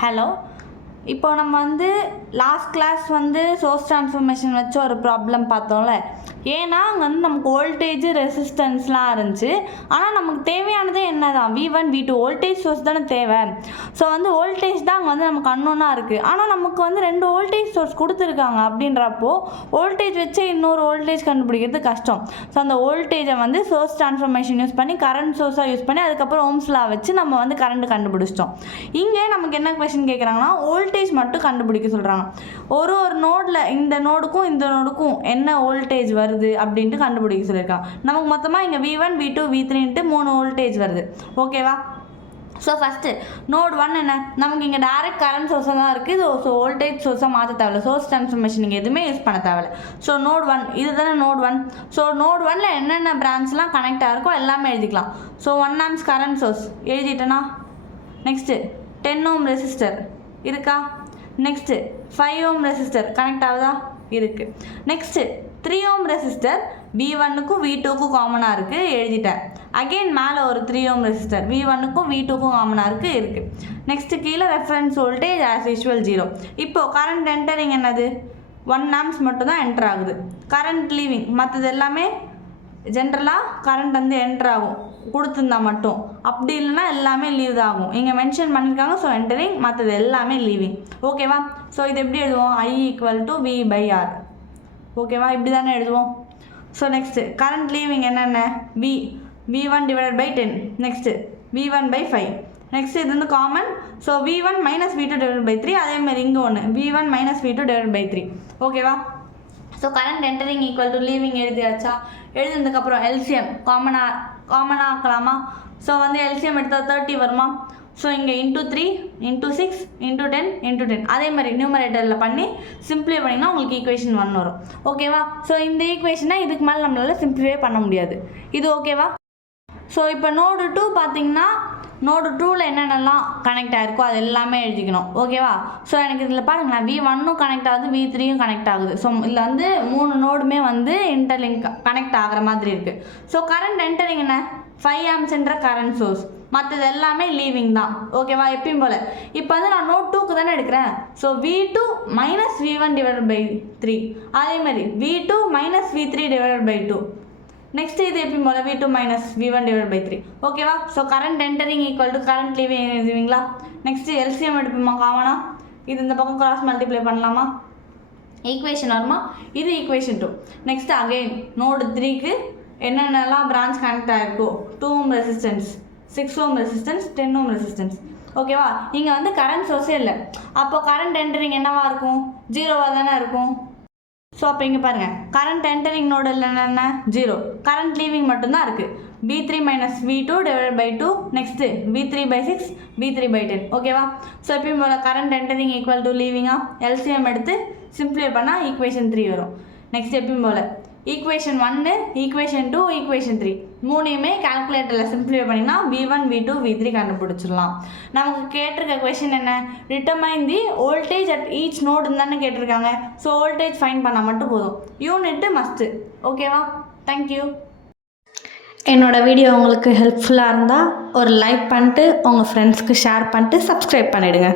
Hello. இப்போ நம்ம வந்து லாஸ்ட் கிளாஸ் வந்து சோர்ஸ் ட்ரான்ஸ்ஃபர்மேஷன் வச்சு ஒரு ப்ராப்ளம் பார்த்தோம்ல. ஏன்னா அங்கே வந்து நமக்கு வோல்டேஜ் ரெசிஸ்டன்ஸ்லாம் இருந்துச்சு. ஆனால் நமக்கு தேவையானதே என்ன தான், V1 V2 வோல்டேஜ் சோர்ஸ் தானே தேவை. ஸோ வந்து வோல்டேஜ் தான் அங்கே வந்து நமக்கு அன்னோனாக இருக்குது. ஆனால் நமக்கு வந்து 2 வோல்டேஜ் சோர்ஸ் கொடுத்துருக்காங்க. அப்படின்றப்போ வோல்டேஜ் வச்சு இன்னொரு வோல்டேஜ் கண்டுபிடிக்கிறது கஷ்டம். ஸோ அந்த வோல்டேஜை வந்து சோர்ஸ் ட்ரான்ஸ்ஃபர்மேஷன் யூஸ் பண்ணி கரண்ட் சோர்ஸாக யூஸ் பண்ணி அதுக்கப்புறம் ஓம்ஸ் லா வச்சு நம்ம வந்து கரண்ட் கண்டுபிடிச்சிட்டோம். இங்கே நமக்கு என்ன கொஸ்டின் கேட்குறாங்கன்னா வோல்டேஜ் மட்டும் கண்டுபிடிக்க சொல்கிறாங்க. ஒரு நோடில் இந்த நோடுக்கும் இந்த நோடுக்கும் என்ன வோல்டேஜ் வருது அப்படின்ட்டு கண்டுபிடிக்க சொல்லியிருக்காங்க. நமக்கு மொத்தமாக இங்கே V1 V2 V3ன்ட்டு 3 வோல்டேஜ் வருது. ஓகேவா? ஸோ ஃபஸ்ட்டு நோட் 1 என்ன, நமக்கு இங்கே டேரெக்ட் கரண்ட் சோர்ஸாக தான் இருக்குது. ஸோ வோல்டேஜ் சோர்ஸாக மாற்ற தேவையில்ல, சோர்ஸ் ட்ரான்ஸ்ஃபர்மேஷன் நீங்கள் எதுவுமே யூஸ் பண்ண தேவையில்ல. ஸோ நோட் 1 இது தானே நோட் 1. ஸோ நோட் 1ல் என்னென்ன பிரான்ச்லாம் கனெக்ட் ஆகிருக்கோ எல்லாமே எழுதிக்கலாம். ஸோ 1 amps கரண்ட் சோர்ஸ் எழுதிட்டேன்னா, நெக்ஸ்ட்டு 10 ohm ரெசிஸ்டர் இருக்கா, நெக்ஸ்ட்டு 5 ohm ரெசிஸ்டர் கனெக்ட் ஆகுதா, இருக்குது. நெக்ஸ்ட்டு 3 ohm ரெசிஸ்டர் V1க்கும் V2க்கும் காமனாக இருக்குது, எழுதிட்டேன். அகெயின் மேலே ஒரு 3 ohm ரெசிஸ்டர் V1க்கும் V2க்கும் காமனாக இருக்குது. நெக்ஸ்ட்டு கீழே ரெஃபரன்ஸ் வோல்டேஜ் ஆஸ் யூஷுவல் 0. இப்போது கரண்ட் என்டரிங் என்னது, 1 amps மட்டும் தான் என்டர் ஆகுது. கரண்ட் லீவிங் மற்றது எல்லாமே ஜென்ரலாக கரண்ட் வந்து என்டர் ஆகும் கொடுத்துருந்தா மட்டும், அப்படி இல்லைன்னா எல்லாமே லீவ் தான் ஆகும். இங்கே மென்ஷன் பண்ணியிருக்காங்க. ஸோ என்டரிங் மற்றது எல்லாமே லீவிங். ஓகேவா? ஸோ இது எப்படி எழுதுவோம், I = V/R. ஓகேவா? இப்படி தானே எழுதுவோம். ஸோ நெக்ஸ்ட்டு கரண்ட் லீவிங் என்னென்ன, V1 / 10, நெக்ஸ்ட்டு V1/5. நெக்ஸ்ட் இது வந்து காமன். So V1 - V2 / 3. அதேமாதிரி இங்கே ஒன்று V1 - V2 / 3. ஓகேவா? ஸோ கரண்ட் என்டரிங் = லீவிங் எழுதியாச்சா? எழுதுனதுக்கப்புறம் எல்சிஎம் காமனாக ஆக்கலாமா? ஸோ வந்து எல்சிஎம் எடுத்தால் 30 வருமா? ஸோ இங்கே × 3 × 6 × 10 × 10 அதே மாதிரி நியூமரேட்டரில் பண்ணி சிம்பிளிஃபை பண்ணிங்கன்னா உங்களுக்கு ஈக்குவேஷன் 1 வரும். ஓகேவா? ஸோ இந்த ஈக்குவேஷனை இதுக்கு மேலே நம்மளால் சிம்பிளிஃபை பண்ண முடியாது. இது ஓகேவா? ஸோ இப்போ நோடு 2 பார்த்தீங்கன்னா, நோடு 2ல் என்னென்னலாம் கனெக்ட் ஆகிருக்கோ அது எல்லாமே எழுதிக்கணும். ஓகேவா? ஸோ எனக்கு இதில் பாருங்களேன், V1ம் கனெக்ட் ஆகுது, V3யும் கனெக்ட் ஆகுது. ஸோ இதில் வந்து 3 நோடுமே வந்து இன்டர்லிங்க் கனெக்ட் ஆகிற மாதிரி இருக்குது. ஸோ கரண்ட் என்டரிங் என்ன, 5 amps கரண்ட் சோர்ஸ், மற்றது எல்லாமே லீவிங் தான். ஓகேவா? எப்பயும் போல் இப்போ வந்து நான் நோட் 2க்கு தானே எடுக்கிறேன். So V2 - V1 / 3. அதேமாதிரி V2 - V3 / 2. நெக்ஸ்ட் இது எப்பயும் போல் V2 - V1 / 3. ஓகேவா? So current entering = current leaving எழுதுவீங்களா? நெக்ஸ்ட்டு எல்சிஎம் எடுப்போமா காமனா, இது இந்த பக்கம் கிராஸ் மல்டிப்ளை பண்ணலாமா, ஈக்குவேஷன் வருமா, இது ஈக்குவேஷன் 2. நெக்ஸ்ட் அகெயின் நோடு 3க்கு என்னென்னலாம் பிரான்ச் கனெக்ட் ஆகிருக்கோ, 2 ohm resistance, 6 ohm resistance, 10 ohm resistance. ஓகேவா? இங்கே வந்து கரண்ட் சோர்ஸே இல்லை. அப்போ கரண்ட் என்டரிங் என்னவாக இருக்கும், 0வாக தானே இருக்கும். ஸோ அப்போ இங்கே பாருங்கள், கரண்ட் என்டரிங் நோடு என்னென்ன 0, கரண்ட் லீவிங் மட்டும்தான் இருக்குது. V3 - V2 / 2. Next V3/6 V3/10. ஓகேவா? ஸோ எப்பயும் போல் கரண்ட் என்டரிங் = லீவிங்காக எல்சிஎம் எடுத்து சிம்பிளிஃபை பண்ணால் ஈக்குவேஷன் 3 வரும். நெக்ஸ்ட் எப்பயும் போல் ஈக்குவேஷன் 1, ஈக்குவேஷன் 2, ஈக்குவேஷன் 3 மூணையுமே கால்குலேட்டரில் சிம்பிளிஃபை பண்ணிங்கன்னா V1 V2 V3 கண்டுபிடிச்சிடலாம். நமக்கு கேட்டிருக்க கொஷின் என்ன, determine the voltage at each நோடுன்னு தானே கேட்டிருக்காங்க. ஸோ வோல்டேஜ் ஃபைன் பண்ணால் மட்டும் போதும், யூனிட்டு மஸ்ட்டு. ஓகேவா? தேங்க்யூ. என்னோட வீடியோ உங்களுக்கு ஹெல்ப்ஃபுல்லாக இருந்தால் ஒரு லைக் பண்ணிட்டு உங்கள் ஃப்ரெண்ட்ஸ்க்கு ஷேர் பண்ணிட்டு சப்ஸ்கிரைப் பண்ணிவிடுங்க.